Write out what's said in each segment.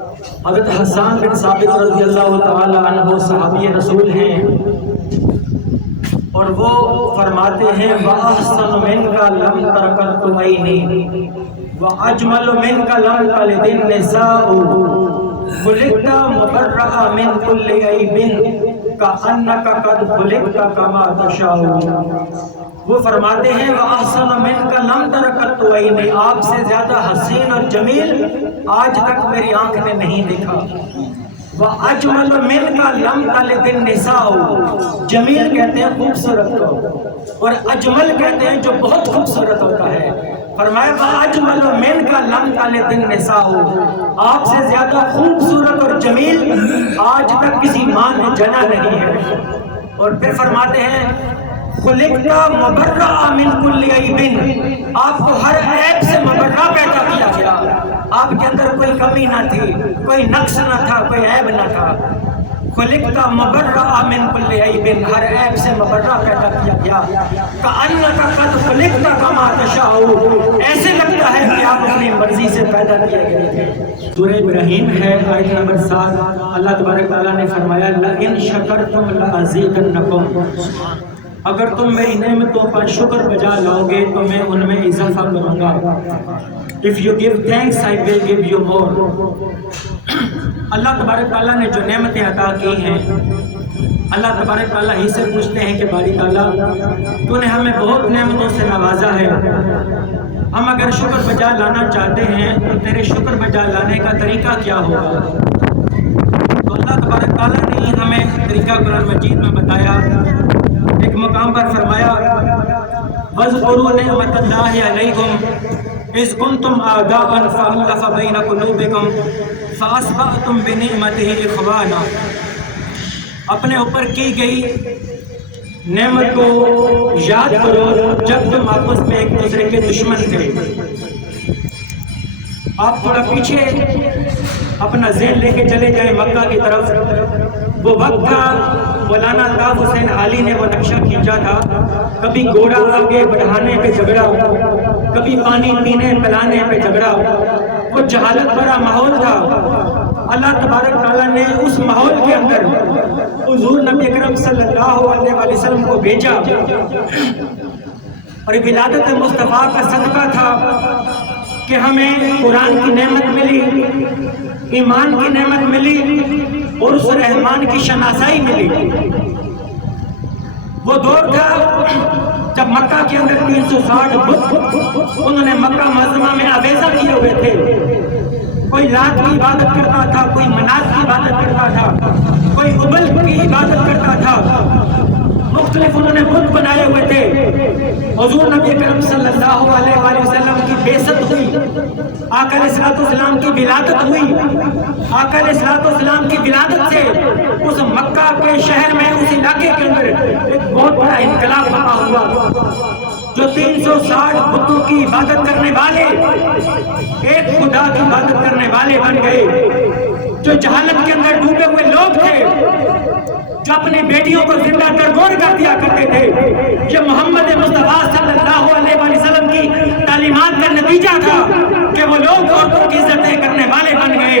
حضرت حسان بن ثابت رضی اللہ تعالی عنہ صحابی رسول ہیں اور وہ فرماتے ہیں وَأَحْسَنُ مِنْكَ لَمْ تَرْكَتُ عَيْنِي وَأَجْمَلُ مِنْكَ لَمْ تَلِدِ النِّسَاءُ خُلِقْتَ مُبَرَّأً مِنْ كُلِّ عَيْبٍ كَأَنَّكَ قَدْ خُلِقْتَ كَمَا تَشَاءُ۔ وہ فرماتے ہیں وَأَحْسَنُ مِنْكَ لَمْ تَرْكَتُ عَيْنِي، آپ سے زیادہ حسین اور جمیل آج تک میری آنکھ نے نہیں دیکھا۔ وَأَجْمَلُ مِنْكَ لَمْ تَلِدِ النِّسَاءُ، جمیل کہتے ہیں خوبصورت کو، اور اجمل کہتے ہیں جو بہت خوبصورت ہوتا ہے۔ فرمایا وَأَجْمَلُ مِنْكَ لَمْ تَلِدِ النِّسَاءُ، آپ سے زیادہ خوبصورت اور جمیل آج تک کسی ماں نے جنا نہیں ہے۔ اور پھر فرماتے ہیں خُلِقْتَ مُبَرَّأً مِنْ كُلِّ عَيْبٍ، آپ کو ہر عیب سے مبرّہ پیدا کیا گیا، آپ کے اندر کوئی کمی نہ تھی، کوئی نقص نہ تھا، کوئی عیب نہ تھا۔ خُلِقْتَ مُبَرَّأً مِنْ كُلِّ عَيْبٍ، ہر عیب سے مبرّہ پیدا کیا گیا۔ كَأَنَّكَ قَدْ خُلِقْتَ كَمَا تَشَاءُ، ایسے لگتا ہے کہ آپ اپنی مرضی سے پیدا کیے گئے تھے۔ سورہ ابراہیم ہے آیت نمبر 7، اللہ تبارک تعالیٰ نے فرمایا لَئِن شَكَرْتُمْ لَأَزِيدَنَّكُمْ، اگر تم میری نعمتوں پر شکر بجا لاؤ گے تو میں ان میں اضافہ کروں گا۔ If you give thanks I will give you more۔ اللہ تبارک تعالیٰ نے جو نعمتیں عطا کی ہیں، اللہ تبارک تعالیٰ ہی سے پوچھتے ہیں کہ باری تعالیٰ تو نے ہمیں بہت نعمتوں سے نوازا ہے، ہم اگر شکر بجا لانا چاہتے ہیں تو تیرے شکر بجا لانے کا طریقہ کیا ہوگا؟ تو اللہ تبارک تعالیٰ نے ہی ہمیں طریقہ قرآن مجید میں بتایا۔ ایک مقام پر فرمایا وَاذْكُرُوا نِعْمَتَ اللَّهِ عَلَيْكُمْ إِذْ كُنْتُمْ أَعْدَاءً فَأَلَّفَ بَيْنَ قُلُوبِكُمْ فَأَصْبَحْتُمْ بِنِعْمَتِهِ إِخْوَانًا، اپنے اوپر کی گئی نعمت کو یاد کرو جب تم آپس میں ایک دوسرے کے دشمن تھے۔ آپ تھوڑا پیچھے اپنا ذہن لے کے چلے جائیں مکہ کی طرف۔ وہ وقت تھا مولانا الطاف حسین علی نے وہ نقشہ کھینچا تھا، کبھی گھوڑا آگے بڑھانے پہ جھگڑا، کبھی پانی پینے پلانے پہ جھگڑا، وہ جہالت بھرا ماحول تھا۔ اللہ تبارک تعالیٰ نے اس ماحول کے اندر حضور نبی اکرم صلی اللہ علیہ وسلم کو بھیجا، اور ولادت مصطفیٰ کا صدقہ تھا کہ ہمیں قرآن کی نعمت ملی، ایمان کی نعمت ملی، اور اس رحمان کی شناسائی ملی۔ وہ دور تھا جب مکہ کے اندر 360 بت انہوں نے مکہ معظمہ میں آویزہ کیے ہوئے تھے۔ کوئی لات کی عبادت کرتا تھا، کوئی منات کی عبادت کرتا تھا، کوئی ابل کی عبادت کرتا تھا، مختلف انہوں نے بت بنائے ہوئے تھے۔ حضور نبی اکرم صلی اللہ علیہ وآلہ وسلم کی بعثت ہوئی، آقا علیہ السلام کی ولادت ہوئی، آقا علیہ السلام کی ولادت سے اس مکہ کے شہر میں اس علاقے کے اندر ایک بہت بڑا انقلاب برپا ہوا۔ جو 360 بتوں کی عبادت کرنے والے ایک خدا کی عبادت کرنے والے بن گئے۔ جو جہالت کے اندر ڈوبے ہوئے لوگ تھے، جو اپنی بیٹیوں کو زندہ درگور کر دیا کرتے تھے، یہ محمد مصطفیٰ صلی اللہ علیہ وسلم کی تعلیمات کا نتیجہ تھا کہ وہ لوگ عورتوں کی عزتیں کرنے والے بن گئے،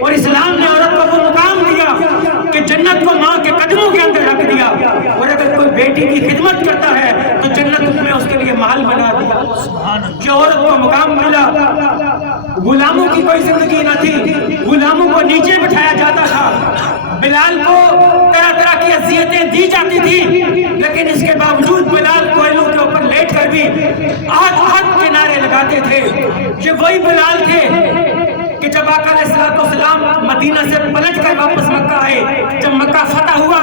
اور اسلام نے عورت کو وہ مقام دیا کہ جنت کو ماں کے قدموں کے اندر رکھ دیا، اور اگر کوئی بیٹی کی خدمت کرتا ہے تو جنت میں اس کے لیے محل بنا دیا۔ جو عورت کو مقام ملا، غلاموں کی کوئی زندگی نہ تھی، غلاموں کو نیچے بٹھایا جاتا تھا، بلال کو طرح طرح کی اذیتیں دی جاتی تھی، لیکن اس کے باوجود بلال کوئلوں کے اوپر لیٹ کر بھی آہت آہت کے نعرے لگاتے تھے۔ یہ وہی بلال تھے کہ جب آقا علیہ السلام مدینہ سے پلٹ کر واپس مکہ آئے، جب مکہ فتح ہوا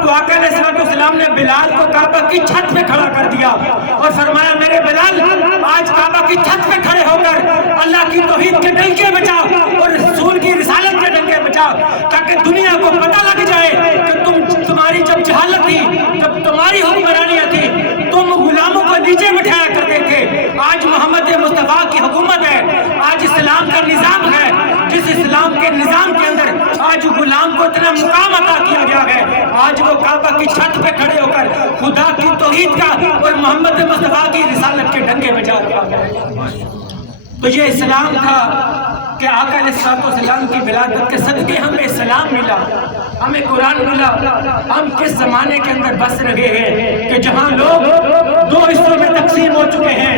تو آقا علیہ السلام نے بلال کو کعبہ کی چھت پہ کھڑا کر دیا اور فرمایا میرے بلال آج کعبہ کی چھت پہ کھڑے ہو کر اللہ کی توحید کے ڈنکے بجا اور رسول کی رسالت کے ڈنکے بجا، تاکہ دنیا کو پتہ لگ جائے کہ تمہاری جب جہالت تھی، جب تمہاری حکمرانی تھی، تم غلاموں کو نیچے بٹھایا کرتے تھے۔ آج محمد مصطفیٰ کی حکومت ہے، آج اسلام کا نظام ہے، جس اسلام کے نظام کے اندر آج غلام کو اتنا مقام عطا کیا گیا ہے، آج وہ کعبہ کی چھت پہ کھڑے ہو کر خدا کی توحید کا اور محمد مصطفیٰ کی رسالت کے ڈنکے بجا رہا ہے۔ تو یہ اسلام تھا کہ آقا علیہ السلام کی ولادت کے صدقے ہمیں اسلام ملا، ہمیں قرآن ملا۔ ہم کس زمانے کے اندر بس رہے ہیں کہ جہاں لوگ دو حصوں میں تقسیم ہو چکے ہیں،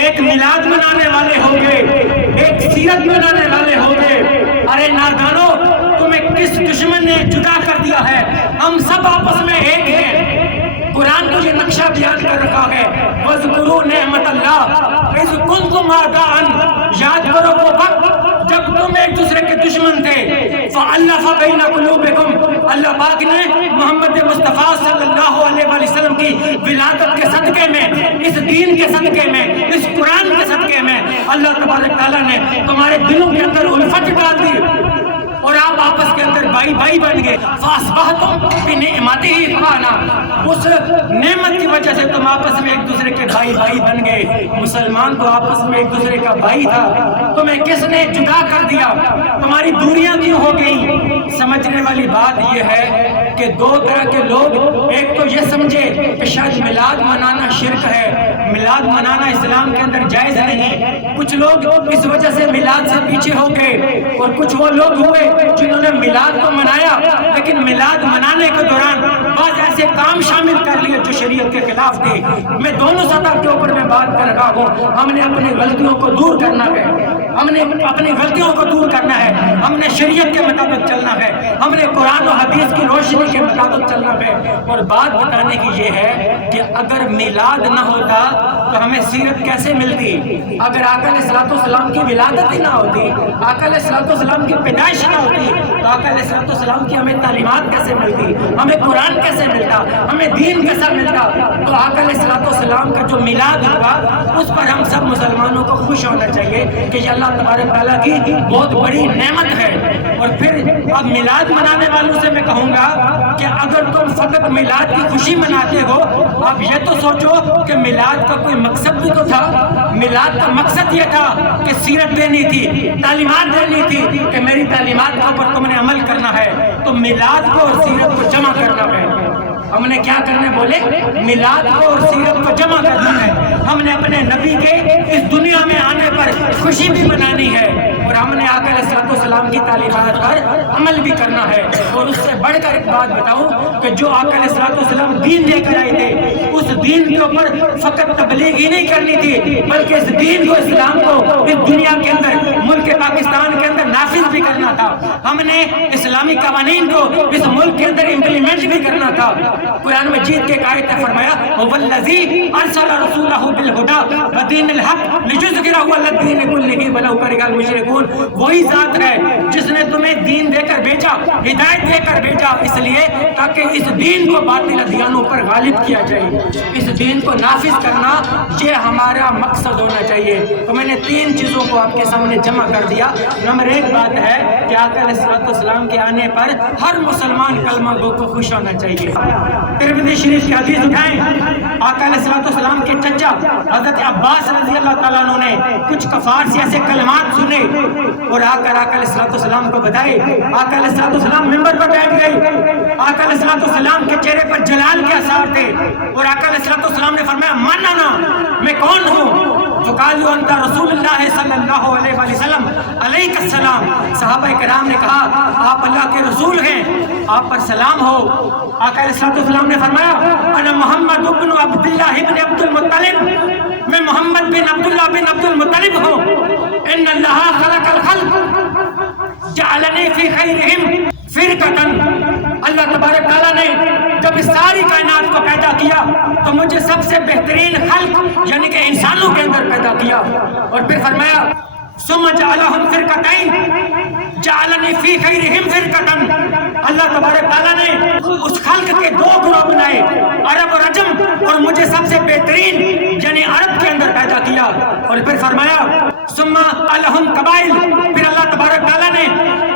ایک میلاد منانے والے ہوں گے، ایک سیرت منانے والے ہوں گے۔ ارے نادانو، تمہیں کس دشمن نے جدا کر دیا ہے؟ ہم سب آپس میں ایک ہیں۔ قرآن کو یہ نقشہ بیان کر رکھا ہے، وَاذْكُرُوا نِعْمَةَ اللَّهِ اِذْ كُنْتُمْ أَعْدَاءً، یاد کرو وہ وقت جب تم ایک دوسرے کے دشمن تھے، فَأَلَّفَ بَيْنَ قُلُوبِكُمْ، اللہ پاک نے محمد مصطفیٰ صلی اللہ علیہ وسلم کی ولادت کے صدقے میں، اس دین کے صدقے میں، اس قرآن کے صدقے میں اللہ تبارک تعالیٰ نے تمہارے دلوں کے اندر الفت ڈال دی اور آپ آپس کے اندر بھائی بھائی بن گئے۔ فَأَصْبَحْتُمْ بِنِعْمَتِهِ إِخْوَانًا، اس نعمت کی وجہ سے تم آپس میں ایک دوسرے کے بھائی بھائی بن گئے۔ مسلمان تو آپس میں ایک دوسرے کا بھائی تھا، تمہیں کس نے جدا کر دیا؟ تمہاری دوریاں کیوں ہو گئیں؟ سمجھنے والی بات یہ ہے کہ دو طرح کے لوگ، ایک تو یہ سمجھے کہ شاید میلاد منانا شرک ہے، میلاد منانا اسلام کے اندر جائز نہیں۔ کچھ لوگ اس وجہ سے میلاد سے پیچھے ہو گئے، اور کچھ وہ لوگ ہوئے جنہوں نے میلاد کو منایا لیکن میلاد منانے کے دوران بعض ایسے کام شامل کر لیے جو شریعت کے خلاف تھے۔ میں دونوں سطح کے اوپر میں بات کر رہا ہوں۔ ہم نے اپنی غلطیوں کو دور کرنا ہے، ہم نے اپنی غلطیوں کو دور کرنا ہے، ہم نے شریعت کے مطابق چلنا ہے، ہم نے قرآن و حدیث کی روشنی کے مطابق چلنا ہے۔ اور بات بتانے کی یہ ہے کہ اگر میلاد نہ ہوتا تو ہمیں سیرت کیسے ملتی؟ اگر آقا علیہ السلام کی ولادت ہی نہ ہوتی، آقا علیہ السلام کی پیدائش نہ ہوتی، تو آقا علیہ السلام کی ہمیں تعلیمات کیسے ملتی؟ ہمیں قرآن کیسے ملتا؟ ہمیں دین کیسا ملتا؟ تو آقا علیہ السلام کا جو میلاد ہوا اس پر ہم سب مسلمانوں کو خوش ہونا چاہیے کہ یہ اللہ تبارک تعالیٰ کی بہت بڑی نعمت ہے۔ اور پھر اب میلاد منانے والوں سے میں کہوں گا کہ اگر تم فقط میلاد کی خوشی مناتے ہو، اب یہ تو سوچو کہ میلاد کا کوئی مقصد بھی تو تھا۔ میلاد کا مقصد یہ تھا کہ سیرت دینی تھی، تعلیمات دینی تھی کہ میری تعلیمات کے اوپر تم نے عمل کرنا ہے۔ تو میلاد کو اور سیرت کو جمع کرنا ہے۔ ہم نے کیا کرنا ہے؟ بولے میلاد کو اور سیرت کو جمع کرنا ہے۔ ہم نے اپنے نبی کے اس دنیا میں آنے پر خوشی بھی منانی ہے، اور ہم نے آقا علیہ السلام کی تعلیمات پر عمل بھی کرنا ہے۔ اور اس سے بڑھ کر ایک بات بتاؤں کہ جو آقا علیہ السلام دین لے کر آئے تھے، اس دین کے اوپر فقط تبلیغ ہی نہیں کرنی تھی بلکہ اس دین کو، اسلام کو اس دنیا کے اندر، ملک پاکستان کے اندر نافذ بھی کرنا تھا۔ ہم نے اسلامی قوانین کو اس ملک کے اندر امپلیمنٹ بھی کرنا تھا۔ قرآن مجید کے آیت نے فرمایا وَالَّذِي أَرْسَلَ رَسُولَهُ بِالْهُدَى وَدِينِ الْحَقِّ لِيُظْهِرَهُ عَلَى الدِّينِ كُلِّهِ وَلَوْ كَرِهَ الْمُشْرِكُونَ، وہی ذات ہے جس نے تمہیں دین دے کر بھیجا، ہدایت دے کر بھیجا، اس لیے تاکہ اس دین کو باطل ادیانوں پر غالب کیا جائے۔ اس دین کو نافذ کرنا یہ ہمارا مقصد ہونا چاہیے۔ تو میں نے تین چیزوں کو آپ کے سامنے جمع کر دیا۔ نمبر ایک بات ہے کہ آقا علیہ السلام کے آنے پر ہر مسلمان کلمہ گو کو خوش ہونا چاہیے۔ ترمذی شریف کی حدیث اٹھائیں، آقا علیہ السلام کے چچا حضرت عباس رضی اللہ تعالیٰ عنہ نے کچھ کفار سے ایسے کلمات سنے اور آ کر آقا علیہ السلام کو بتائے۔ آقا علیہ السلام ممبر پر بیٹھ گئے، آقا علیہ السلام کے چہرے پر جلال کے اثار تھے، اور آقا علیہ السلام نے فرمایا من انا، میں کون ہوں؟ فقالوا انت رسول اللہ صلی اللہ علیہ وسلم علیک السلام۔ صحابہ کرام نے کہا آپ اللہ کے رسول ہیں، آپ پر سلام ہو۔ آقا علیہ السلام نے فرمایا انا محمد بن عبداللہ بن عبد المطلب، میں محمد بن عبداللہ بن عبد المطلب ہوں۔ ان اللہ خلق الخلق جعلنی فی خیرہم فرقتاً، اللہ تبارک تعالیٰ نے جب اس ساری کائنات کو پیدا کیا تو مجھے سب سے بہترین خلق یعنی کہ انسانوں کے اندر پیدا کیا، اور پھر فرمایا ثم جعلہم فرقتین جعلنی فی خیرہم فرقتاً، اللہ تبارک تعالیٰ نے اس خلق کے دو گروہ بنائے، عرب اور عجم، اور مجھے سب سے بہترین یعنی عرب کے اندر پیدا کیا، اور پھر فرمایا ثم الہم قبائل، پھر اللہ تبارک تعالیٰ نے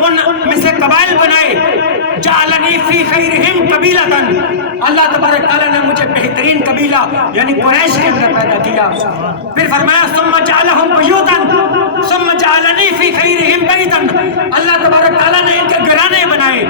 ان میں سے قبائل بنائے، جعلنی فی خیرہم قبیلتاً، اللہ تبارک تعالیٰ نے مجھے بہترین قبیلہ یعنی قریش کے اندر پیدا کیا، پھر فرمایا ثم جعلہم بیوتاً ثم جعلنی فی خیرہم بیتاً، اللہ تبارک تعالیٰ نے ان کے گھرانے بنائے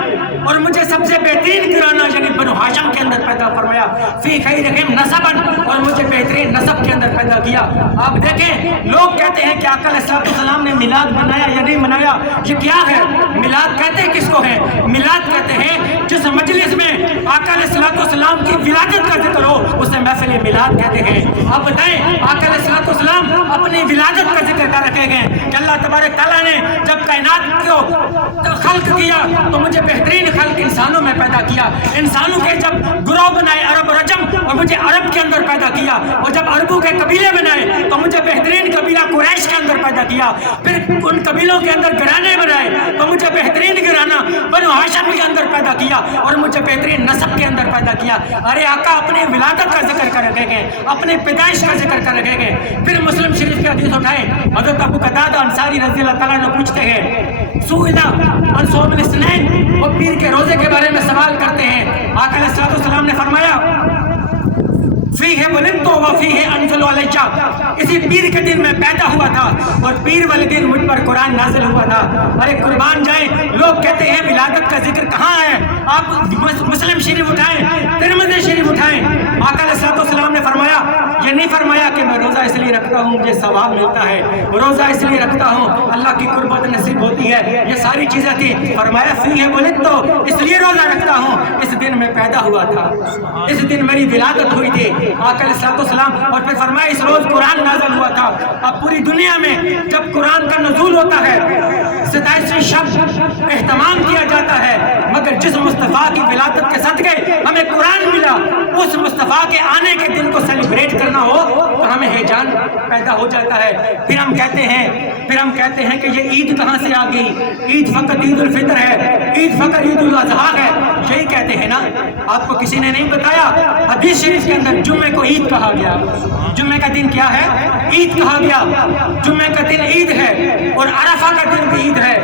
اور مجھے سب سے بہترین گھرانہ یعنی بنو ہاشم کے اندر پیدا فرمایا، فی خیرہم نسبا، اور مجھے بہترین نسب کے اندر پیدا کیا۔ آپ دیکھیں لوگ کہتے ہیں کہ آقا علیہ السلام نے میلاد منایا یا نہیں منایا، یہ کیا ہے؟ میلاد کہتے ہیں کس کو ہے؟ میلاد کہتے ہیں جس مجلس میں آقا علیہ السلام کی ولادت کا ذکر ہو اسے محفل میلاد کہتے ہیں۔ آپ بتائیں آقا علیہ السلام اپنی ولادت کا ذکر کر رکھے گئے کہ اللہ تبارک تعالیٰ نے جب کائنات کو خلق کیا تو مجھے بہترین خلق انسانوں میں پیدا کیا، انسانوں کے جب گروہ بنائے عرب اور عجم اور مجھے عرب کے اندر پیدا کیا، اور جب عربوں کے قبیلے بنائے تو مجھے بہترین قبیلہ قریش کے اندر پیدا کیا، پھر ان قبیلوں کے اندر گھرانے بنائے تو مجھے بہترین گھرانہ بنو ہاشم کے اندر پیدا کیا اور مجھے بہترین نسب کے اندر پیدا کیا۔ ارے آقا اپنے ولادت کا ذکر کر رکھے گئے، اپنے پیدائش کا ذکر کر رکھے گئے۔ پھر مسلم شریف کے حدیث اٹھائے، حضرت ابو قتادہ انصاری رضی اللہ تعالیٰ عنہ پوچھتے ہیں، سئلہ عن صوم الاثنین، وہ پیر کے روزے کے بارے میں سوال کرتے ہیں۔ آقا علیہ السلام نے فرمایا فیہ ولدت وفیہ انزل علیہ، اسی پیر کے دن میں پیدا ہوا تھا اور پیر والے دن مجھ پر قرآن نازل ہوا تھا۔ ارے قربان جائیں، لوگ کہتے ہیں ولادت کا ذکر کہاں ہے؟ آپ مسلم شریف اٹھائیں، ترمذی شریف اٹھائیں، آقا علیہ السلام نے فرمایا، یہ نہیں فرمایا کہ میں روزہ اس لیے رکھتا ہوں مجھے ثواب ملتا ہے، روزہ اس لیے رکھتا ہوں اللہ کی قربت نصیب ہوتی ہے، یہ ساری چیزیں تھی۔ فرمایا فیہ ولدت، اس لیے روزہ رکھتا ہوں اس دن میں پیدا ہوا تھا، اس دن میری ولادت ہوئی تھی آقا علیہ السلام۔ اور پھر فرمایا اس روز قرآن نازل ہوا تھا۔ اب پوری دنیا میں جب قرآن کا نزول ہوتا ہے 27 شب اہتمام کیا جاتا ہے، مگر جس مصطفیٰ کی ولادت کے صدقے ہمیں قرآن ملا اس مصطفیٰ کے آنے کے دن کو سیلیبریٹ کرنا ہو تو ہمیں ہیجان پیدا ہو جاتا ہے۔ پھر ہم کہتے ہیں کہ یہ عید کہاں سے آ گئی؟ عید فقط عید الفطر ہے، عید فقط عید الاضحیٰ ہے، یہی کہتے ہیں نا؟ آپ کو کسی نے نہیں بتایا حدیث شریف کے اندر جمعے کو عید کہا گیا، جمعے کا دن کیا ہے؟ عید کہا گیا، جمعے کا دن عید ہے اور عرفہ کا دن بھی عید ہے۔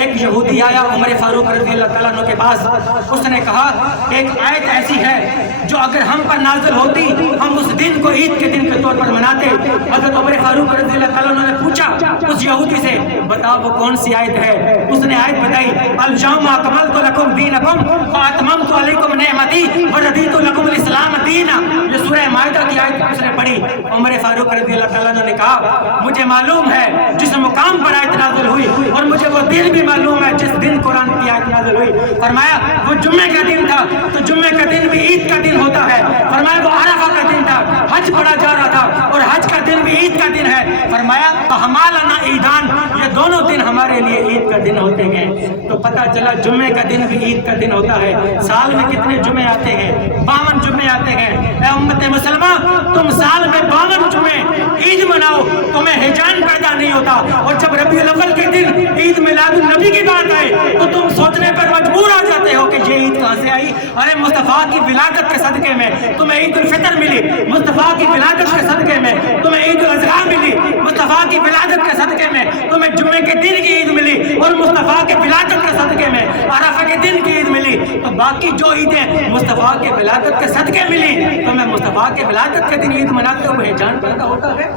ایک یہودی آیا عمر فاروق رضی اللہ تعالیٰ عنہ کے پاس، اس نے کہا ایک آیت ایسی ہے جو اگر ہم پر نازل ہوتی ہم اس دن کو عید کے دن کے طور پر مناتے۔ حضرت عمر فاروق رضی اللہ تعالیٰ عنہ نے پوچھا اس یہودی سے، بتا وہ کون سی آیت ہے؟ اس نے آیت بتائی، الیوم اکملت لکم دینکم واتممت علیکم نعمتی ورضیت لکم الاسلام دینا۔ یہ سورہ مائدہ کی آیت اس نے پڑھی۔ عمر فاروق رضی اللہ تعالیٰ عنہ نے کہا مجھے معلوم ہے جس مقام پر آیت نازل ہوئی اور مجھے وہ دن بھی معلوم ہے جس دن قرآن کی آیت نازل ہوئی۔ فرمایا وہ جمعے کا دن تھا تو جمعے کا دن بھی عید کا دن ہوتا ہے۔ فرمایا وہ عرفہ کا دن تھا، حج پڑھا جا رہا تھا اور حج کا دن بھی عید کا دن ہے۔ فرمایا فہمالنا عیدان، یہ دونوں دن ہمارے لیے عید کا دن ہوتے ہیں۔ تو پتہ چلا جمعے کا دن بھی عید کا دن ہوتا ہے۔ سال میں کتنے جمعے آتے ہیں؟ 52 جمعے آتے ہیں۔ اے امت مسلمہ، تم سال میں 52 جمعے عید مناؤ، تمہیں ہیجان پیدا نہیں ہوتا۔ اور جب ربیع الاول کے دن عید میلاد النبی کی بات آئے تو تم سوچنے پر مجبور ہو جاتے ہو کہ یہ عید کہاں سے آئی؟ ارے مصطفیٰ کی ولادت کے صدقے میں تمہیں عید الفطر ملی، مصطفیٰ کی ولادت کے صدقے میں تمہیں عید الاضحیٰ ملی، مصطفیٰ کی ولادت کے صدقے میں تمہیں جمعے کے دن کی عید ملی اور مصطفیٰ کی ولادت کے صدقے میں عرفہ کے دن کی عید ملی۔ تو باقی جو عیدیں مصطفیٰ کے ولادت کے صدقے ملی تمہیں مصطفیٰ کے ولادت کے دن عید مناتے ہوئے جان پیدا ہوتا ہے۔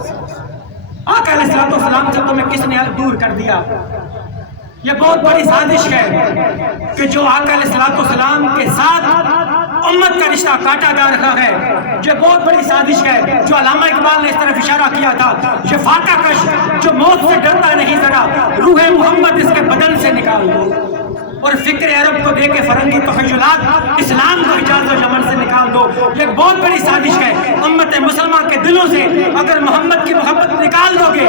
آقا علیہ السلام سے تمہیں کس نے دور کر دیا؟ یہ بہت بڑی سازش ہے کہ جو آقا علیہ السلام کے ساتھ امت کا رشتہ کاٹا جا رہا ہے۔ یہ بہت بڑی سازش ہے جو علامہ اقبال نے اس طرف اشارہ کیا تھا، یہ فاتح کش جو موت سے ڈرتا نہیں ذرا، روح محمد اس کے بدن سے نکال دو، اور فکر عرب کو دے کے فرنگی تخیلات اسلام کو حجاز و یمن سے نکال دو۔ یہ بہت بڑی سازش ہے۔ امت مسلمہ کے دلوں سے اگر محمد کی محبت نکال دو گے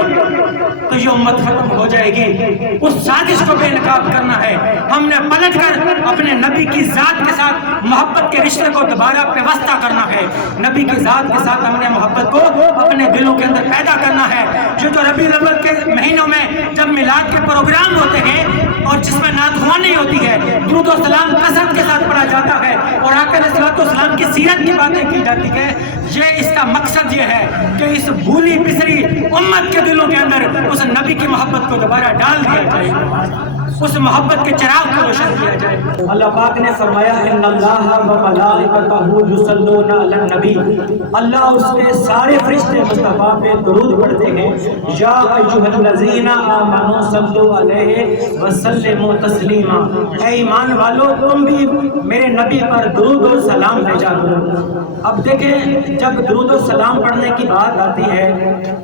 تو یہ امت ختم ہو جائے گی۔ اس سازش کو بے نقاب کرنا ہے۔ ہم نے پلٹ کر اپنے نبی کی ذات کے ساتھ محبت کے رشتے کو دوبارہ پیوستہ کرنا ہے۔ نبی کی ذات کے ساتھ ہم نے محبت کو اپنے دلوں کے اندر پیدا کرنا ہے۔ یہ جو ربیع الاول کے مہینوں میں جب میلاد کے پروگرام ہوتے ہیں اور جس میں نعت خوانی ہوتی ہے، درود و سلام کثرت کے ساتھ پڑھا جاتا ہے اور آقا علیہ السلام کی سیرت کی باتیں کی جاتی ہے، یہ اس کا مقصد یہ ہے کہ اس بھولی بسری امت کے دلوں کے اندر اس نبی کی محبت کو دوبارہ ڈال دیا جائے۔ اس محبت کے چراغ کو روشن کیا جائے۔ اللہ پاک نے فرمایا ان اللہ و ملائکتہ یصلون علی النبی، اللہ اس کے سارے فرشتے مصطفیٰ پہ درود پڑھتے ہیں۔ یا ایھا الذین آمنوا صلوا علیہ وسلموا تسلیما، اے ایمان والو تم بھی میرے نبی پر درود و سلام بھیجا کرو۔ اب دیکھیں جب درود و سلام پڑھنے کی بات آتی ہے،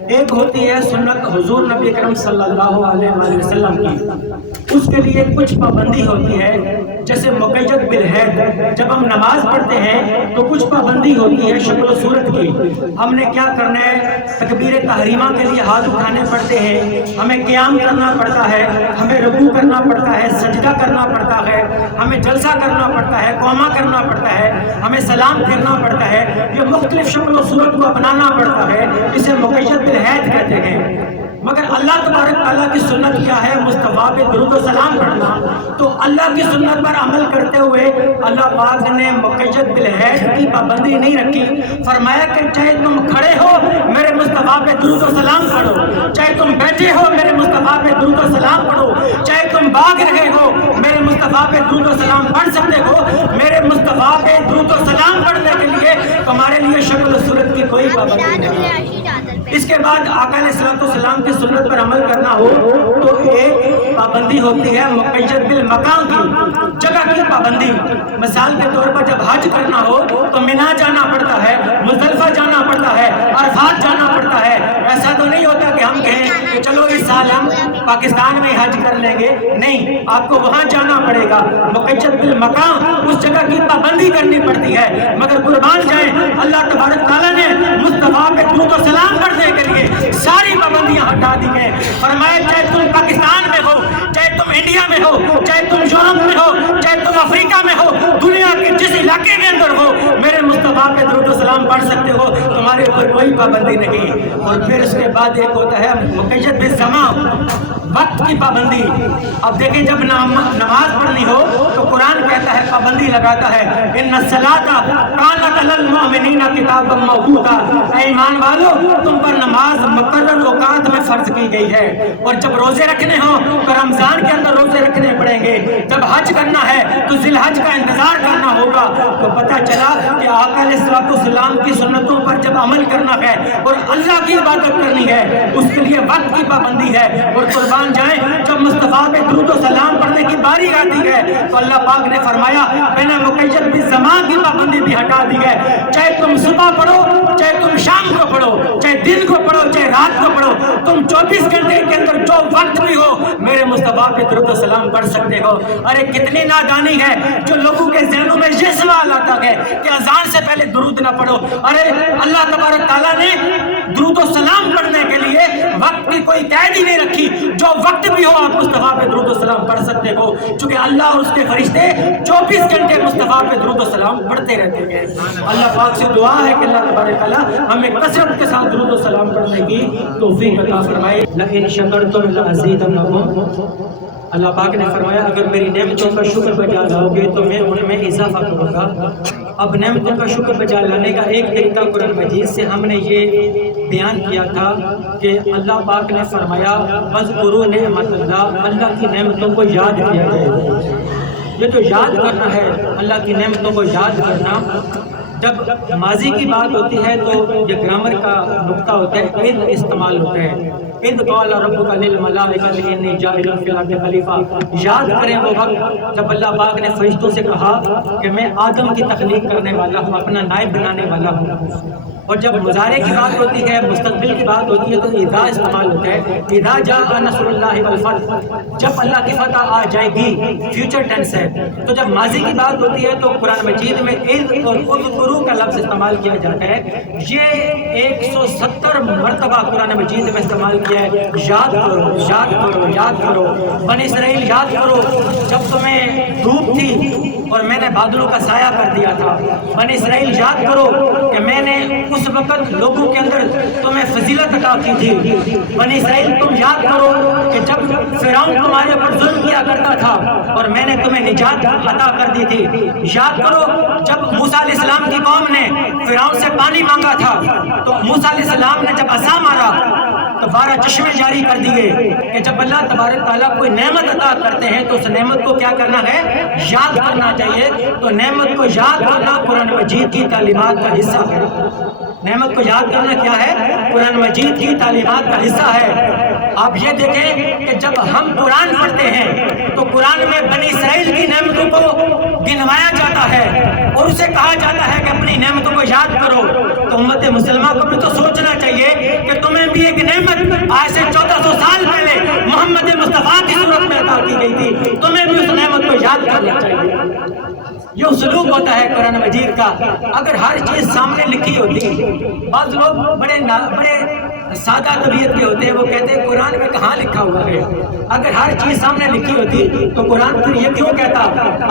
ایک ہوتی ہے سنت حضور نبی کرم صلی اللہ علیہ وآلہ وسلم کی، اس کے لیے کچھ پابندی ہوتی ہے، جیسے مقید بالحید جب ہم نماز پڑھتے ہیں تو کچھ پابندی ہوتی ہے شکل و صورت کی۔ ہم نے کیا کرنا ہے، تکبیر تحریمہ کے لیے ہاتھ اٹھانے پڑتے ہیں، ہمیں قیام کرنا پڑتا ہے، ہمیں رکوع کرنا پڑتا ہے، سجدہ کرنا پڑتا ہے، ہمیں جلسہ کرنا پڑتا ہے، قومہ کرنا پڑتا ہے، ہمیں سلام پھیرنا پڑتا ہے، یہ مختلف شکل و صورت کو اپنانا پڑتا ہے، اسے مقید بالحید کہتے ہیں۔ مگر اللہ تبارک تعالیٰ کی سنت کیا ہے، مصطفیٰ پہ درود و سلام پڑھنا۔ تو اللہ کی سنت پر عمل کرتے ہوئے اللہ پاک نے مقید بالحید کی پابندی نہیں رکھی، فرمایا کہ چاہے تم کھڑے ہو میرے مصطفیٰ پہ درود و سلام پڑھو، چاہے تم بیٹھے ہو میرے مصطفیٰ پہ درود و سلام پڑھو، چاہے تم بھاگ رہے ہو میرے مصطفیٰ پہ درود و سلام پڑھ سکتے ہو۔ میرے مصطفیٰ پہ درود و سلام پڑھنے کے لیے تمہارے لیے شکل و صورت کی کوئی پابندی نہیں۔ اس کے بعد آقا علیہ السلام کی سنت پر عمل کرنا ہو تو ایک پابندی ہوتی ہے مقید بالمقام کی، جگہ کی پابندی۔ مثال کے طور پر جب حج کرنا ہو تو منا جانا پڑتا ہے، مزدلفہ جانا پڑتا ہے، عرفات جانا پڑتا ہے۔ ایسا تو نہیں ہوتا کہ ہم کہیں کہ چلو اس سال ہم پاکستان میں حج کر لیں گے، نہیں، آپ کو وہاں جانا پڑے گا۔ مقید بالمقام، اس جگہ کی پابندی کرنی پڑتی ہے۔ مگر قربان جائیں، اللہ تبارک تعالیٰ نے مصطفیٰ پہ درود و سلام پڑھنے کے لیے ساری پابندیاں ہٹا دی ہیں۔ فرمایا چاہے تم پاکستان میں ہو، چاہے تم انڈیا میں ہو، چاہے تم یورپ میں ہو، چاہے تم افریقہ میں ہو، دنیا کے جس علاقے کے اندر ہو، میرے مصطفیٰ پہ درود و سلام پڑھ سکتے ہو، تمہارے اوپر کوئی پابندی نہیں۔ اور پھر اس کے بعد ایک ہوتا ہے مقید بالزمان، وقت کی پابندی۔ اب دیکھیں جب نماز پڑھنی ہو تو قرآن کہتا ہے، پابندی لگاتا ہے، ان الصلاۃ کانت علی المؤمنین کتابا موقوتا، اے ایمان والو تم پر نماز مقرر اوقات میں فرض کی گئی ہے۔ اور جب روزے رکھنے ہوں تو رمضان کے اندر روزے رکھنے پڑیں گے، جب حج کرنا ہے تو ذی الحج کا انتظار کرنا ہوگا۔ تو پتہ چلا کہ آقا علیہ السلام کی سنتوں پر جب عمل کرنا ہے اور اللہ کی عبادت کرنی ہے، اس کے لیے وقت کی پابندی ہے۔ اور قربان جائیں، جب مصطفیٰ پہ درود و سلام پڑھنے کی باری آتی ہے تو اللہ پاک نے فرمایا میں نے مقید بالزمان کی پابندی بھی ہٹا دی ہے۔ چاہے تم صبح پڑھو، چاہے تم شام کو پڑھو، چاہے دن کو پڑھو، چاہے رات کو پڑھو، تم 24 گھنٹے کے اندر جو وقت بھی ہو میرے مصطفیٰ پہ درود و سلام پڑھ سکتے ہو۔ ارے کتنی نادانی ہے جو لوگوں کے ذہنوں میں یہ سوال آتا ہے کہ اذان سے پہلے درود نہ پڑھو۔ ارے اللہ تبارک تعالیٰ نے درود و سلام پڑھنے کے لیے وقت کی کوئی قید ہی نہیں رکھی، جو وقت بھی ہو آپ مصطفیٰ پہ درود و سلام پڑھ سکتے ہو، چونکہ اللہ اور اس کے فرشتے 24 گھنٹے مصطفیٰ پہ درود و سلام پڑھتے رہتے ہیں۔ اللہ پاک سے دعا ہے کہ اللہ تبارک تعالیٰ ہمیں کثرت کے ساتھ درود و سلام پڑھنے کی توفیق عطا فرمائے۔ لئن شکرتم لأزیدنکم، اللہ پاک نے فرمایا اگر میری نعمتوں کا شکر بجا لاؤ گے تو میں ان میں اضافہ کروں گا۔ اب نعمتوں کا شکر بجا لانے کا ایک طریقہ قرآن مجید سے ہم نے یہ بیان کیا تھا کہ اللہ پاک نے فرمایا وَاذْكُرُوا نِعْمَتَ اللَّهِ، اللہ کی نعمتوں کو یاد کیا جائے۔ یہ جو یاد کرنا ہے، اللہ کی نعمتوں کو یاد کرنا، جب ماضی کی بات ہوتی ہے تو یہ گرامر کا نقطہ ہوتا ہے، اذ استعمال ہوتا ہے۔ اذ قال ربک للملائکۃ انی جاعل فی الارض خلیفہ، یاد کریں وہ وقت جب اللہ پاک نے فرشتوں سے کہا کہ میں آدم کی تخلیق کرنے والا ہوں، اپنا نائب بنانے والا ہوں۔ اور جب مضارع کی بات ہوتی ہے، مستقبل کی بات ہوتی ہے تو اذا استعمال ہوتا ہے، اذا جاء نصر اللہ والفتح، جب اللہ کی فتح آ جائے گی، فیوچر ٹینس ہے۔ تو جب ماضی کی بات ہوتی ہے تو قرآن مجید میں اذ اور اذکروا کا لفظ استعمال کیا جاتا ہے۔ یہ 170 مرتبہ قرآن مجید میں استعمال کیا ہے، یاد کرو، یاد کرو، یاد کرو۔ بنی اسرائیل یاد کرو جب تمہیں دھوپ تھی اور میں نے بادلوں کا سایہ کر دیا تھا۔ بنی اسرائیل یاد کرو کہ میں نے اس وقت لوگوں کے اندر تمہیں فضیلت عطا کی تھی۔ بنی اسرائیل تم یاد کرو کہ جب فرعون تمہارے پر ظلم کیا کرتا تھا اور میں نے تمہیں نجات عطا کر دی تھی۔ یاد کرو جب موسیٰ علیہ السلام کی قوم نے فرعون سے پانی مانگا تھا تو موسیٰ علیہ السلام نے جب عصا مارا 12 چشمے جاری کر دیے کہ جب اللہ تبارک تعالیٰ کوئی نعمت عطا کرتے ہیں تو اس نعمت کو کیا کرنا ہے؟ یاد کرنا چاہیے. تو نعمت کو یاد کرنا قرآن مجید کی تعلیمات کا حصہ ہے. نعمت کو یاد کرنا کیا ہے؟ قرآن مجید کی تعلیمات کا حصہ ہے. آپ یہ دیکھیں کہ جب ہم قرآن پڑھتے ہیں تو قرآن میں بنی اسرائیل کی نعمتوں کو گنوایا جاتا ہے اور اسے کہا جاتا ہے کہ اپنی نعمتوں کو یاد کرو. تو امت مسلمہ کو بھی تو سوچنا چاہیے کہ تمہیں بھی ایک نعمت آج سے 1400 سال پہلے محمد مصطفیٰ کی صورت میں عطا کی گئی تھی. تمہیں بھی اس نعمت کو یاد کرنا چاہیے. یہ اسلوب ہوتا ہے قرآن مجید کا. اگر ہر چیز سامنے لکھی ہوتی، بعض لوگ بڑے سادہ طبیعت کے ہوتے ہیں، وہ کہتے ہیں قرآن میں کہاں لکھا ہوا ہے. اگر ہر چیز سامنے لکھی ہوتی تو قرآن پھر یہ کیوں کہتا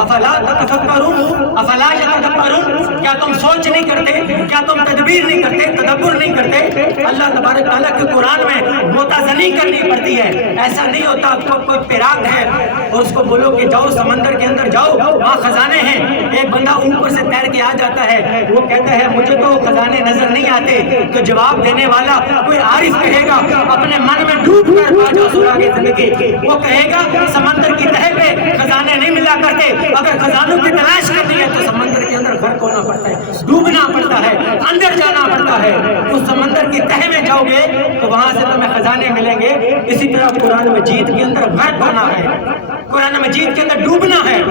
افلا تتفکرون افلا یتدبرون؟ کیا تم سوچ نہیں کرتے؟ کیا تم تدبیر نہیں کرتے، تدبر نہیں کرتے؟ اللہ تبارک تعالیٰ کے قرآن میں غوطہ زنی کرنی پڑتی ہے. ایسا نہیں ہوتا کہ کوئی پیراگ ہے اور اس کو بولو کہ جاؤ سمندر کے اندر جاؤ، وہاں خزانے ہیں. ایک بندہ اوپر سے تیر کے آ جاتا ہے، وہ کہتا ہے مجھے تو خزانے نظر نہیں آتے. تو جواب دینے والا کوئی عارف کہے گا اپنے من میں ڈوب کر پا جاؤ سراغ زندگی. وہ کہے گا سمندر کی تہہ پہ خزانے نہیں ملا کرتے. اگر خزانوں کی تلاش کرنی ہے تو سمندر کے اندر غرق ہونا پڑتا ہے، ڈوبنا پڑتا ہے، اندر جانا پڑتا ہے. اس سمندر کی تہہ میں جاؤ گے تو وہاں سے تمہیں خزانے ملیں گے. اسی طرح قرآن مجید کے اندر غرق ہونا ہے، قرآن مجید کے اندر ڈوبنا ہے.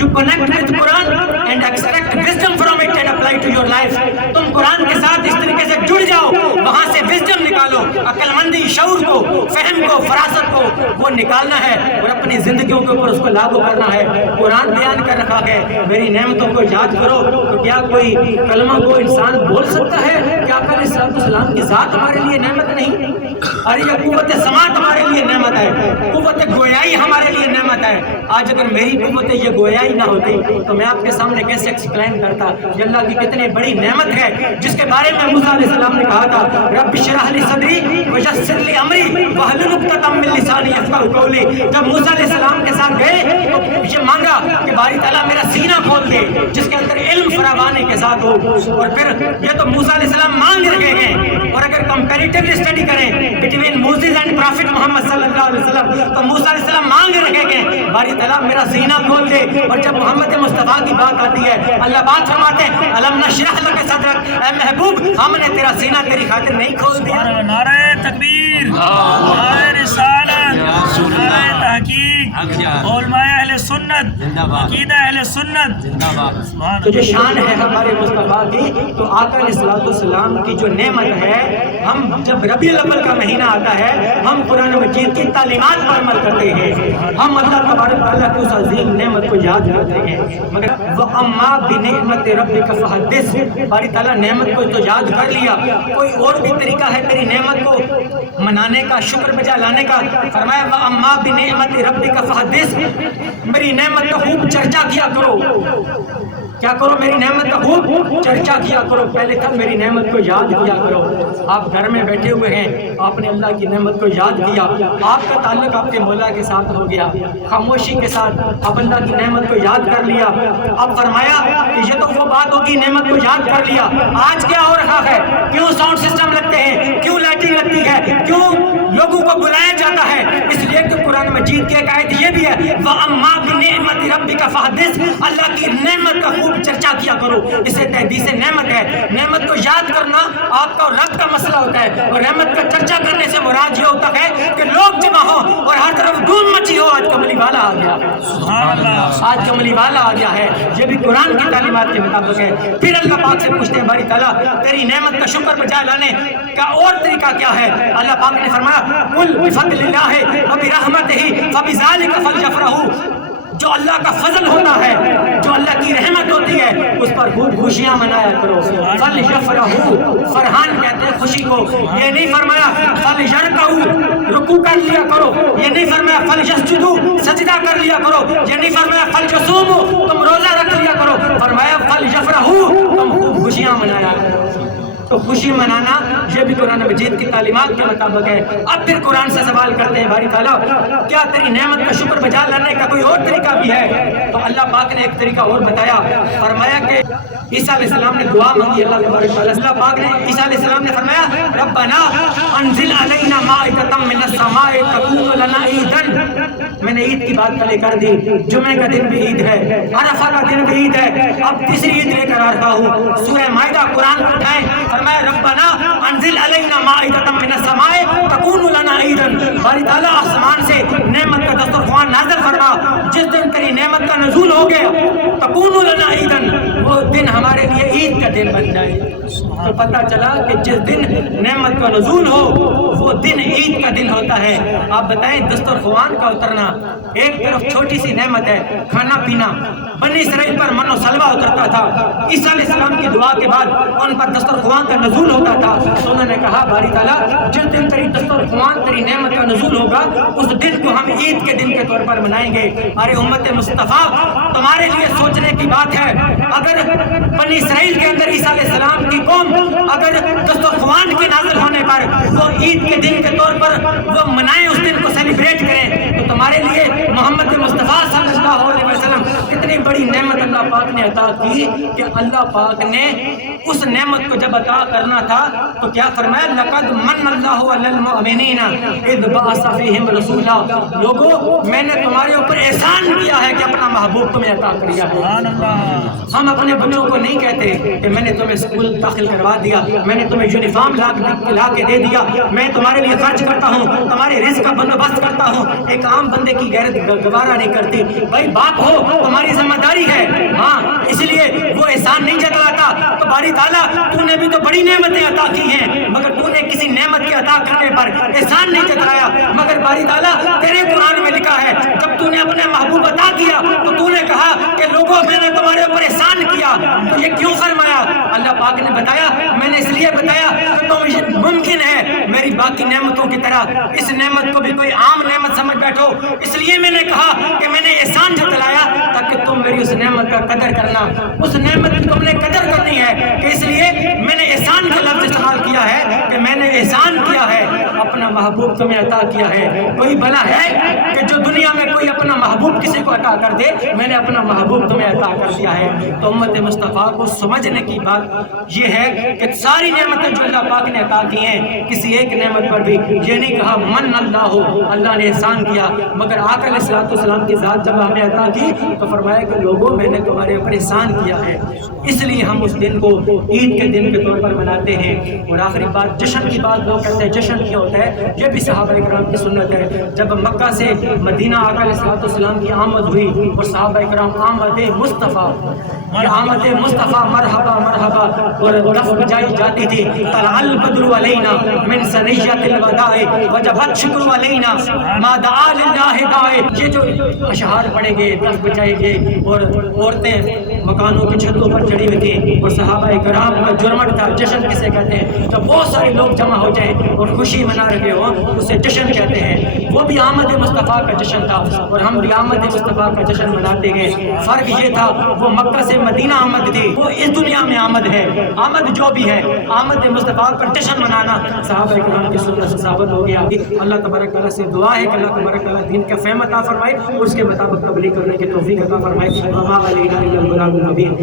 You connect with Quran and extract wisdom from it and apply to your life. تم قرآن کے ساتھ اس طریقے سے جڑ جاؤ، وہاں سے wisdom نکالو، عقل مندی، شعور کو، فہم کو، فراست کو وہ نکالنا ہے اور اپنی زندگیوں کے اوپر اس کو لاگو کرنا ہے. قرآن بیان کر رکھا ہے میری نعمتوں کو یاد کرو. تو کیا کوئی کلمہ کو انسان بول سکتا ہے کہ آقا علیہ السلام کی ذات ہمارے لیے نعمت نہیں؟ ارے یہ قوت سماعت ہمارے لیے نعمت ہے، قوت گویائی ہمارے لیے نعمت ہے. آج اگر میری قوت یہ گویائی نہ ہوتی تو میں آپ کے سامنے کیسے ایکسپلین کرتا یہ اللہ کی کتنی بڑی نعمت ہے جس کے بارے میں موسیٰ علیہ السلام نے کہا تھا رب اشرح لی صدری ویسر لی امری واحلل عقدۃ من لسانی یفقهوا قولی. جب موسیٰ علیہ السلام کے ساتھ گئے تو یہ مانگا کہ باری تعالیٰ میرا سینہ کھول دے جس کے اندر علم فراوانی کے ساتھ ہو. اور پھر یہ تو موسیٰ علیہ السلام مانگ رہے ہیں. اور اگر کمپیریٹیولی اسٹڈی کریں بٹوین موسیز اینڈ پرافٹ محمد صلی اللہ علیہ وسلم تو موسیٰ علیہ السلام مانگ رہے ہیں باری تعالیٰ میرا سینہ کھول دے. اور جب محمد مصطفیٰ کی بات آتی ہے اللہ بات فرماتے ہیں الم نشرح لک صدرک، اے محبوب ہم نے تیرا سینہ تیری خاطر نہیں کھول دیا. نعرہ تکبیر، نعرہ رسالت، نعرہ تحقیق، علماء اہل سنت، عقیدہ اہل سنت. تو جو شان ہے ہمارے مصطفیٰ کی، تو آقا علیہ السلام کی جو نعمت ہے، ہم جب ربیع الاول کا مہینہ آتا ہے ہم قرآن مجید کی تعلیمات پر عمل کرتے ہیں، ہم اللہ تبارک تعالیٰ کی اس عظیم نعمت کو یاد کرتے ہیں. مگر وَأَمَّا بِنِعْمَةِ رَبِّكَ فَحَدِّثْ، باری تعالیٰ نعمت کو تو یاد کر لیا، کوئی اور بھی طریقہ ہے تیری نعمت کو منانے کا، شکر بجا لانے کا. فرمایا وَأَمَّا بِنِعْمَةِ رَبِّكَ فَحَدِّثْ، میری نعمت کا خوب چرچا کیا کرو. کیا کرو؟ میری نعمت کا خوب چرچا کیا کرو. پہلے تب میری نعمت کو یاد کیا کرو. آپ گھر میں بیٹھے ہوئے ہیں، آپ نے اللہ کی نعمت کو یاد کیا، آپ کا تعلق آپ کے مولا کے ساتھ ہو گیا، خاموشی کے ساتھ آپ اللہ کی نعمت کو یاد کر لیا. اب فرمایا کہ یہ تو وہ بات ہوگی نعمت کو یاد کر لیا. آج کیا ہو رہا ہے؟ کیوں ساؤنڈ سسٹم لگتے ہیں؟ کیوں لائٹنگ لگتی ہے؟ کیوں لوگوں کو بلایا جاتا ہے؟ اس لیے کہ قرآن مجید کی ایک آیت یہ بھی ہے وَأَمَّا بِنِعْمَةِ رَبِّكَ فَحَدِّثْ، اللہ کی نعمت کا خوب چرچا کیا کرو. اسے تحدیث نعمت ہے. نعمت کو یاد کرنا آپ کا اور رب کا مسئلہ ہوتا ہے، اور نعمت کا چرچا کرنے سے مراد یہ ہوتا ہے کہ لوگ جمع ہوں اور ہر طرف دھوم مچی ہو. آج کملی والا آ گیا، آج کملی والا آ گیا ہے. یہ بھی قرآن کی تعلیمات کے مطابق ہے. پھر اللہ پاک سے پوچھتے ہیں باری تعالیٰ تیری نعمت کا شکر بجا لانے کا اور طریقہ کیا ہے؟ اللہ پاک نے فرمایا قل بفضل اللہ وبرحمتہ فبذلک فلیفرحوا. جو اللہ کا فضل ہوتا ہے، جو اللہ کی رحمت ہوتی ہے، اس پر خوب خوشیاں منایا کرو. فلیفرحوا، فرحان کہتے ہیں خوشی کو. یہ نہیں فرمایا فلیرکعوا، رکوع کر لیا کرو. یہ نہیں فرمایا فلیسجدوا، سجدہ کر لیا کرو. یہ نہیں فرمایا فلیصوموا، تم روزہ رکھ لیا کرو. فرمایا فلیفرحوا، تم خوب خوشیاں منایا کرو. تو خوشی منانا یہ بھی قرآن مجید کی تعلیمات کے مطابق ہے۔ اب پھر قرآن سے سوال کرتے ہیں باری تعالیٰ کیا تیری نعمت کا شکر بجا لانے کا کوئی اور طریقہ بھی ہے؟ تو اللہ پاک نے ایک طریقہ اور بتایا، فرمایا کہ عیسیٰ علیہ السلام نے دعا مانگی اللہ تبارک تعالیٰ، اللہ پاک نے عیسیٰ علیہ السلام نے فرمایا ربنا انزل علینا مائدۃ من السماء تکون لنا عیدا۔ میں نے عید کی بات پہلے کر دی، جمعے کا دن بھی عید ہے، عرفہ کا دن بھی عید ہے، اب تیسری عید لے کر آ رہا ہوں۔ سورہ مائدہ قرآن کو اٹھائیں، فرمایا ربنا انزل علینا مائدۃ من السماء تکون لنا عیدا۔ باری تعالیٰ آسمان سے نعمت کا دسترخوان نازل فرما، جس دن تیری نعمت کا نزول ہو گیا تکون لنا عیدا، وہ دن ہمارے لیے عید کا دن بن جائے۔ تو پتہ چلا کہ جس دن نعمت کا نزول ہو وہ دن عید کا دن ہوتا ہے۔ آپ بتائیں دسترخوان کا اترنا ایک طرف چھوٹی سی نعمت ہے، کھانا پینا، بنی اسرائیل پر من و سلوہ اترتا تھا، عیسیٰ علیہ السلام کی دعا کے بعد ان پر دسترخوان کا نزول ہوتا تھا، تو انہوں نے کہا باری تعالیٰ جس دن تیری دسترخوان تیری نعمت کا نزول ہوگا اس دن کو ہم عید کے دن کے طور پر منائیں گے۔ ارے امت مصطفیٰ تمہارے لیے سوچنے کی بات ہے، اگر بنی اسرائیل کے اندر عیسیٰ علیہ السلام کی قوم اگر دسترخوان کے نازل ہونے پر وہ عید کے دن کے طور پر وہ منائیں، اس دن کو سیلیبریٹ کریں، تو تمہارے لیے محمد مصطفیٰ صلی اللہ علیہ وسلم کتنی بڑی نعمت اللہ پاک نے عطا کی کہ اللہ پاک نے اس نعمت کو جب عطا کرنا تھا تو کیا فرمایا لقد من اللہ علی المؤمنین اذ بعث فیہم رسولا۔ لوگوں میں نے تمہارے اوپر احسان کیا ہے کہ اپنا محبوب تمہیں عطا کیا ہے۔ ہم اپنے بچوں کو نہیں کہتے کہ میں نے تمہیں اسکول داخل کروا دیا، میں نے تمہیں یونیفارم لا کے دے دیا، میں تمہارے لیے خرچ کرتا ہوں، تمہارے رزق کا بندوبست کرتا ہوں۔ ایک عام بندے کی غیرت گوارا نہیں کرتی، بھائی باپ ہو تمہاری ذمہ داری ہے، ہاں اس لیے وہ احسان نہیں جتلاتا۔ تو باری تعالیٰ تو نے بھی تو بڑی نعمتیں عطا کی ہیں، مگر تو نے کسی نعمت کے عطا کرنے پر احسان نہیں جتلایا۔ مگر باری تعالیٰ تیرے قرآن میں لکھا ہے جب تو نے اپنے محبوب عطا کیا تو تو نے کہا کہ لوگوں میں نے تمہارے اوپر احسان کیا، تو یہ کیوں فرمایا؟ اللہ پاک نے بتایا میں نے اس لیے بتایا کہ تم ممکن ہے میری باقی نعمتوں کی طرح اس نعمت کو بھی کوئی عام نعمت سمجھ بیٹھو، اس لیے میں نے کہا کہ میں نے احسان جتلایا تاکہ تم میری اس نعمت کا قدر کرنا، اس نعمت کی تم نے قدر کرنی ہے، کہ اس لیے میں نے احسان کا لفظ استعمال کیا ہے کہ میں نے احسان کیا ہے، اپنا محبوب تمہیں عطا کیا ہے۔ کوئی بلا ہے کہ جو دنیا میں کوئی اپنا محبوب کسی کو عطا کر دے؟ میں نے اپنا محبوب تمہیں عطا کر دیا ہے۔ تو امت مصطفیٰ کو سمجھنے کی بات یہ ہے کہ ساری نعمتیں جو اللہ پاک نے عطا کی ہیں کسی ایک نعمت پر بھی یہ نہیں کہا من اللہ ہو، اللہ نے احسان کیا، مگر آقا علیہ الصلوۃ والسلام کی ذات جب ہمیں عطا کی تو فرمایا کہ لوگوں میں نے تمہارے اوپر احسان کیا ہے، اس لیے ہم اس دن کو عید کے دن کے طور پر مناتے ہیں۔ اور آخری بات جشن کی بات، لوگ کہتے ہیں جشن کیا ہوتا ہے، یہ بھی صحابہ کرام کی سنت ہے۔ جب مکہ سے مدینہ آقا علیہ الصلوۃ والسلام کی آمد ہوئی اور صحابہ کرام آمد مصطفیٰ آمد مصطفیٰ مرحبا مرحبا اور دف بجائی جاتی تھی، طلع البدر علینا من ثنیۃ الوداع وجبت شکر علینا ما دعا للہ داعی۔ یہ جو اشعار پڑھے گئے، دف بجائے گئے اور عورتیں مکانوں کی چھتوں پر چڑھی ہوئی تھیں اور صحابہ کرام کا جرمٹ تھا۔ جشن کسے کہتے ہیں؟ جب بہت سارے لوگ جمع ہو جائیں اور خوشی منا رہے ہوں اسے جشن کہتے ہیں۔ وہ بھی آمد مصطفیٰ کا جشن تھا اور ہم بھی آمد مصطفیٰ کا جشن مناتے گئے۔ فرق یہ تھا وہ مکہ سے مدینہ آمد تھی، وہ اس دنیا میں آمد ہے۔ آمد جو بھی ہے آمد مصطفیٰ پر جشن منانا صحابہ کرام کی سنت سے ثابت ہو گیا۔ اللہ تبارک تعالیٰ سے دعا ہے کہ اللہ تبارک تعالیٰ دین کا فہم عطا فرمائے اور اس کے مطابق تبلیغ کرنے کی توفیق عطا فرمائے۔ وما علینا الا البلاغ المبین۔